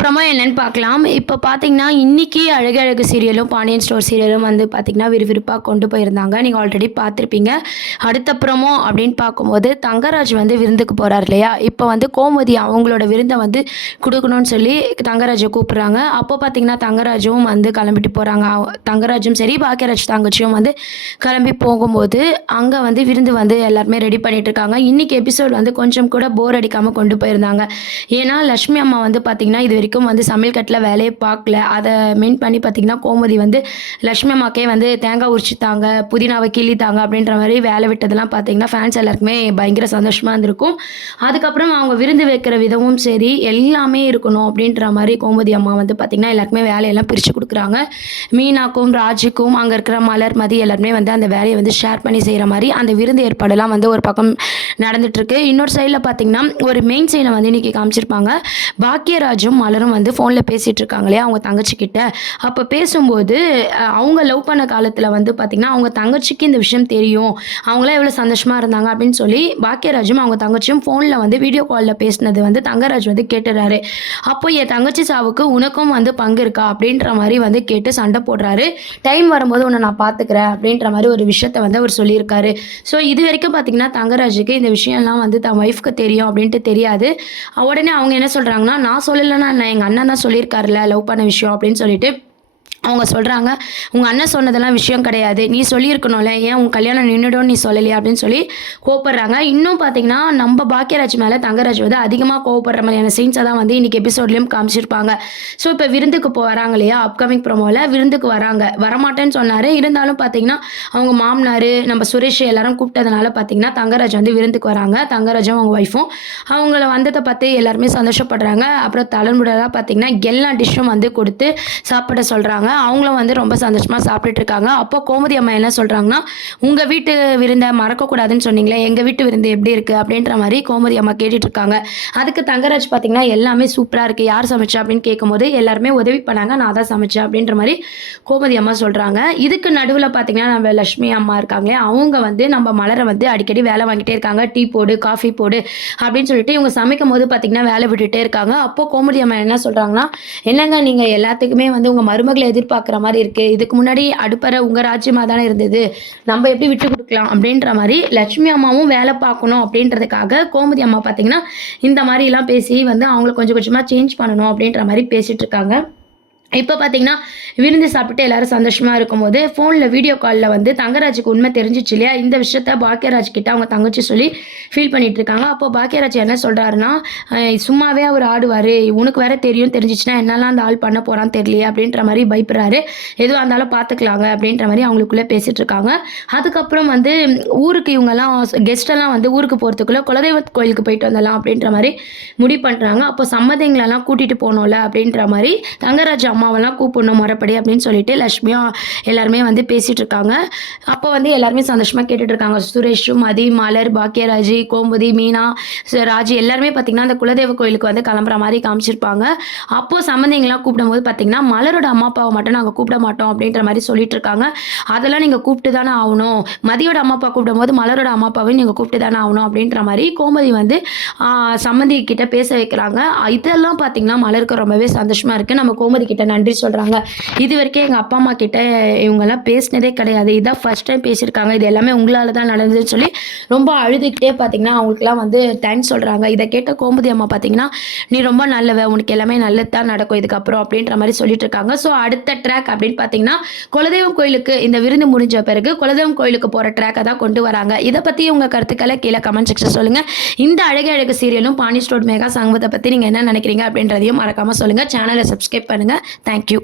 Promo என்னன்னு பார்க்கலாம். இப்போ பார்த்தீங்கன்னா, இன்னைக்கு அழகு அழகு சீரியலும், பாண்டியன் ஸ்டோர் சீரியலும் வந்து பார்த்தீங்கன்னா, விறுவிறுப்பா கொண்டு போயிருந்தாங்க. நீங்க ஆல்ரெடி பார்த்துருப்பீங்க. அடுத்த ப்ரோமோ அப்படின்னு பார்க்கும்போது, தங்கராஜ் வந்து விருந்துக்கு போறார் இல்லையா? இப்போ வந்து கோமதி அவங்களோட விருந்த வந்து குடுக்கணும்னு சொல்லி தங்கராஜ கூப்பிடுறாங்க. அப்போ பார்த்தீங்கன்னா, தங்கராஜும் வந்து கிளம்பிட்டு போறாங்க. தங்கராஜும் சரி, பாக்கியராஜ் தங்கச்சியும் வந்து கிளம்பி போகும்போது, அங்க வந்து விருந்து வந்து எல்லாருமே ரெடி பண்ணிட்டு இருக்காங்க. இன்னைக்கு எபிசோட் வந்து கொஞ்சம் கூட போர் அடிக்காம கொண்டு போயிருந்தாங்க. ஏன்னா, லட்சுமி அம்மா வந்து பார்த்தீங்கன்னா, இதுவரைக்கும் வந்து சமையல் கட்டுல வேலையே பார்க்கல. அத மெயின் பண்ணி பார்த்தீங்கன்னா, கோமதி வந்து லட்சுமி அம்மாக்கே வந்து தேங்காய் உரிச்சு தாங்க, புதினாவ கிள்ளி தாங்க அப்படின்ற மாரி வேலை விட்டதெல்லாம் பார்த்தீங்கன்னா, ஃபேன்ஸ் எல்லாருக்குமே பயங்கர சந்தோஷமா இருந்திருக்கும். அதுக்கப்புறம் அவங்க விருந்து வைக்கிற விதமும் சரி, எல்லாமே இருக்கணும் அப்படின்ற மாரி கோமதி அம்மா வந்து பார்த்தீங்கன்னா, எல்லாருக்குமே வேலையெல்லாம் பிரிச்சு குடுக்குறாங்க. மீனாக்கும், ராஜுக்கும், அங்க இருக்கிற மலர், மதி எல்லாருமே வந்து அந்த வேலைய வந்து ஷேர் பண்ணி செய்ற மாரி அந்த விருந்து ஏற்பாடெல்லாம் வந்து ஒரு பக்கம் நடந்துட்டுருக்கு. இன்னொரு சைடுல பார்த்தீங்கன்னா, ஒரு மெயின் சீன வந்து இன்னைக்கு காமிச்சிருப்பாங்க. பாக்கியராஜும் மலரும் வந்து ஃபோன்ல பேசிட்டு இருக்காங்க இல்லையா அவங்க தங்கச்சி கிட்ட. அப்ப பேசும்போது அவங்க லவ் பண்ண காலத்துல வந்து பார்த்தீங்கன்னா, அவங்க தங்கச்சிக்கு இந்த விஷயம் தெரியும். அவங்களாம் எவ்வளோ சந்தோஷமா இருந்தாங்க அப்படின்னு சொல்லி பாக்கியராஜும் அவங்க தங்கச்சியும் ஃபோன்ல வந்து வீடியோ கால்ல பேசினது வந்து தங்கராஜ் வந்து கேட்டுறாரு. அப்போ என் தங்கச்சி சாவுக்கு உனக்கும் வந்து பங்கு இருக்கா அப்படின்ற மாரி வந்து கேட்டு சண்டை போடுறாரு. டைம் வரும்போது உன்னை நான் பார்த்துக்கிறேன் அப்படின்ற மாரி ஒரு விஷயத்த வந்து அவர் சொல்லியிருக்காரு. ஸோ இது வரைக்கும் பார்த்தீங்கன்னா, தங்கராஜுக்கு இந்த விஷயம்லாம் வந்து தன் ஒய்ஃப்க்கு தெரியும் அப்படின்ட்டு தெரியாது. உடனே அவங்க என்ன சொல்றாங்கன்னா, நான் சொல்லலைன்னா என்ன, எங்க அண்ணன் தான் சொல்லியிருக்காருல்ல லவ் பண்ண விஷயம் அப்படின்னு சொல்லிட்டு அவங்க சொல்கிறாங்க, உங்கள் அண்ணன் சொன்னதெல்லாம் விஷயம் கிடையாது, நீ சொல்லியிருக்கணும்ல, ஏன் உன் கல்யாணம் நின்றுடும் நீ சொல்லலையா அப்படின்னு சொல்லி கோவப்படுறாங்க. இன்னும் பார்த்தீங்கன்னா, நம்ம பாக்கியராஜ் மேலே தங்கராஜ் வந்து அதிகமாக கோவப்படுற மாதிரியான சீன்ஸை தான் வந்து இன்றைக்கி எபிசோட்லேயும் காமிச்சிருப்பாங்க. ஸோ இப்போ விருந்துக்கு வராங்க இல்லையா, அப்கமிங் ப்ரோமோவில் விருந்துக்கு வராங்க. வரமாட்டேன்னு சொன்னார். இருந்தாலும் பார்த்தீங்கன்னா, அவங்க மாமனார் நம்ம சுரேஷ் எல்லாரும் கூப்பிட்டதுனால பார்த்தீங்கன்னா, தங்கராஜ் வந்து விருந்துக்கு வராங்க. தங்கராஜும் அவங்க ஒய்ஃபும் அவங்கள வந்ததை பார்த்து எல்லாருமே சந்தோஷப்படுறாங்க. அப்புறம் தலைமுறையாக பார்த்தீங்கன்னா, எல்லா டிஷ்ஷும் வந்து கொடுத்து சாப்பிட சொல்கிறாங்க. அவங்களும் வந்து ரொம்ப சந்தோஷமாக சாப்பிட்டுட்டு இருக்காங்க. அப்போ கோமதி அம்மா என்ன சொல்கிறாங்கன்னா, உங்கள் வீட்டு விருந்தை மறக்கக்கூடாதுன்னு சொன்னீங்களே, எங்கள் வீட்டு விருந்து எப்படி இருக்குது அப்படின்ற மாதிரி கோமதி அம்மா கேட்டுட்டு இருக்காங்க. அதுக்கு தங்கராஜ் பார்த்தீங்கன்னா, எல்லாமே சூப்பராக இருக்குது, யார் சமைச்சா அப்படின்னு கேட்கும்போது எல்லாருமே உதவி பண்ணாங்க, நான் தான் சமைச்சேன் அப்படின்ற மாதிரி கோமதி அம்மா சொல்கிறாங்க. இதுக்கு நடுவில் பார்த்தீங்கன்னா, நம்ம லட்சுமி அம்மா இருக்காங்களே, அவங்க வந்து நம்ம மலரை வந்து அடிக்கடி வேலை வாங்கிட்டே இருக்காங்க. டீ போடு, காஃபி போடு அப்படின்னு சொல்லிட்டு இவங்க சமைக்கும் போது பார்த்தீங்கன்னா வேலை விட்டுட்டே இருக்காங்க. அப்போ கோமதி அம்மா என்ன சொல்கிறாங்கன்னா, என்னங்க நீங்கள் எல்லாத்துக்குமே வந்து உங்கள் மருமகளை எதிர்பார்க்குற மாதிரி இருக்குது, இதுக்கு முன்னாடி அடுப்பறை உங்கள் ராஜ்யமாக தானே இருந்தது, நம்ம எப்படி விட்டு கொடுக்கலாம் அப்படின்ற மாதிரி லட்சுமி அம்மாவும் வேலை பார்க்கணும் அப்படின்றதுக்காக கோமதி அம்மா பார்த்தீங்கன்னா இந்த மாதிரிலாம் பேசி வந்து அவங்கள கொஞ்சம் கொஞ்சமாக சேஞ்ச் பண்ணணும் அப்படின்ற மாதிரி பேசிகிட்டு இருக்காங்க. இப்போ பார்த்தீங்கன்னா, விருந்து சாப்பிட்டு எல்லாரும் சந்தோஷமாக இருக்கும்போது ஃபோனில் வீடியோ காலில் வந்து தங்கராஜுக்கு உண்மை தெரிஞ்சிச்சு இல்லையா, இந்த விஷயத்த பாக்கியராஜ் கிட்ட அவங்க தங்கச்சி சொல்லி ஃபீல் பண்ணிட்டு இருக்காங்க. அப்போ பாக்கியராஜ் என்ன சொல்கிறாருன்னா, சும்மாவே அவர் ஆடுவார், உனக்கு வேற தெரியும், தெரிஞ்சிச்சுன்னா என்னெல்லாம் அந்த ஆள் பண்ண போகிறான்னு தெரியலையே அப்படின்ற மாதிரி பயப்படுறாரு. எதுவாக இருந்தாலும் பார்த்துக்கலாங்க அப்படின்ற மாதிரி அவங்களுக்குள்ளே பேசிகிட்டு இருக்காங்க. அதுக்கப்புறம் வந்து ஊருக்கு இவங்கெல்லாம் கெஸ்டெல்லாம் வந்து ஊருக்கு போகிறதுக்குள்ளே குலதெய்வ கோயிலுக்கு போயிட்டு வந்துடலாம் அப்படின்ற மாதிரி முடிவு பண்ணுறாங்க. அப்போ சம்மதிங்களெல்லாம் கூட்டிகிட்டு போகணும்ல அப்படின்ற மாதிரி தங்கராஜ் அம்மாவெல்லாம் கூப்பிடணும் முறைப்படி அப்படின்னு சொல்லிட்டு லட்சுமியும் எல்லாருமே வந்து பேசிகிட்டு இருக்காங்க. அப்போ வந்து எல்லாருமே சந்தோஷமாக கேட்டுட்டு இருக்காங்க. சுரேஷும், மதி, மலர், பாக்கியராஜ், கோமதி, மீனா, ராஜி எல்லாருமே பார்த்தீங்கன்னா அந்த குலதெய்வ கோயிலுக்கு வந்து கிளம்புற மாதிரி காமிச்சிருப்பாங்க. அப்போது சம்மந்திங்கெல்லாம் கூப்பிடும்போது பார்த்தீங்கன்னா, மலரோட அம்மா அப்பாவை மட்டும் நாங்கள் கூப்பிட மாட்டோம் அப்படின்ற மாதிரி சொல்லிட்டு இருக்காங்க. அதெல்லாம் நீங்கள் கூப்பிட்டு தானே ஆகணும், மதியோட அம்மா அப்பா கூப்பிடும்போது மலரோட அம்மா அப்பாவையும் நீங்கள் கூப்பிட்டு தானே ஆகணும் அப்படின்ற மாதிரி கோமதி வந்து சம்மந்தி கிட்ட பேச வைக்கிறாங்க. இதெல்லாம் பார்த்தீங்கன்னா மலருக்கு ரொம்பவே சந்தோஷமாக இருக்குது. நம்ம கோமதி கிட்ட நன்றி சொல்கிறாங்க. இது வரைக்கும் எங்கள் அப்பா அம்மா கிட்ட இவங்கெல்லாம் பேசினதே கிடையாது, இதான் ஃபர்ஸ்ட் டைம் பேசியிருக்காங்க, இது எல்லாமே உங்களால் தான் நடந்ததுன்னு சொல்லி ரொம்ப அழுதுகிட்டே பார்த்தீங்கன்னா அவங்களுக்குலாம் வந்து தேங்க்ஸ் சொல்கிறாங்க. இதை கேட்ட கோமதி அம்மா பார்த்தீங்கன்னா, நீ ரொம்ப நல்லவ, உனக்கு எல்லாமே நல்லது தான் நடக்கும் இதுக்கப்புறம் அப்படின்ற மாதிரி சொல்லிட்டு இருக்காங்க. ஸோ அடுத்த ட்ராக் அப்படின்னு பார்த்தீங்கன்னா, குலதெய்வம் கோயிலுக்கு இந்த விருந்து முடிஞ்ச பிறகு குலதெய்வம் கோயிலுக்கு போகிற ட்ராக்கை தான் கொண்டு வராங்க. இதை பற்றி உங்கள் கருத்துக்களை கீழே கமெண்ட் செக்ஷன் சொல்லுங்கள். இந்த அழகு அழகு சீரியலும் பாண்டியன் ஸ்டோர் மெகா சங்கமத்தை பற்றி நீங்கள் என்ன நினைக்கிறீங்க அப்படின்றதையும் மறக்காமல் சொல்லுங்கள். சேனலை சப்ஸ்கிரைப் பண்ணுங்கள். தேங்க்யூ.